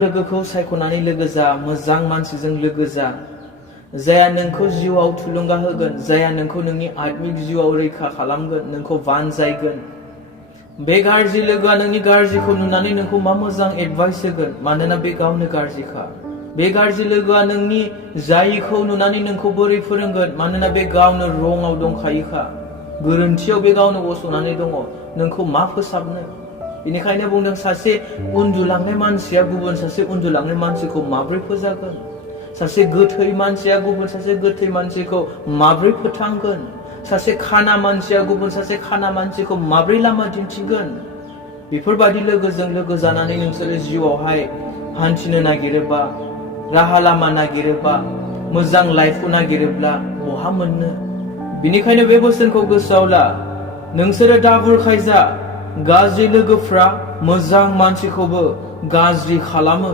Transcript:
लोगोखौ सायख'नानै लोगो जा, मोजां मानसिजों लोगो जा, जाया नोंखौ जिउआव थुलुंगा होगोन, जाया नोंखौ नोंनि आत्मिक जिउआव रैखा खालामगोन, नोंखौ बानजायगोन। बे गाज्रि लोगोआ नोंनि गाज्रिखौ नुनानै नोंखौ मा मोजां एडभाइस होगोन, मानोना बे गावनो गाज्रिखा। बे गाज्रि लोगोआ नोंनि जायिखौ नुनानै नोंखौ बोरै फोरोंगोन, मानोना बे गावनो रंआव दंखायोखा, गोरोन्थियाव बे गावनो गसंनानै दङ, नोंखौ मा फोसाबनो। बेनिखायनो बुंदों, सासे उन्दुलांनाय मानसिया गुबुन सासे उन्दुलांनाय मानसिखौ माब्रै फोजागोन, सासे गोथै मानसिया गुबुन सासे गोथै मानसिखौ माब्रै फोथांगोन, सासे खाना मानसिया गुबुन सासे खाना मानसिखौ माब्रै लामा दिन्थिगोन। बेफोरबायदि लोगोजों लोगो जानानै नोंसोरो जिउआवहाय हान्थिनो नागिरोबा, राहा लामा नागिरोबा, मोजां लाइफखौ नागिरोब्ला बहा मोननो। बिनिखायनो बे बोसोनखौ गोसोआव ला, नोंसोरो दा बुरखाय जा, गाज्रि लोगोफ्रा मोजां मानसिखौबो गाज्रि खालामो।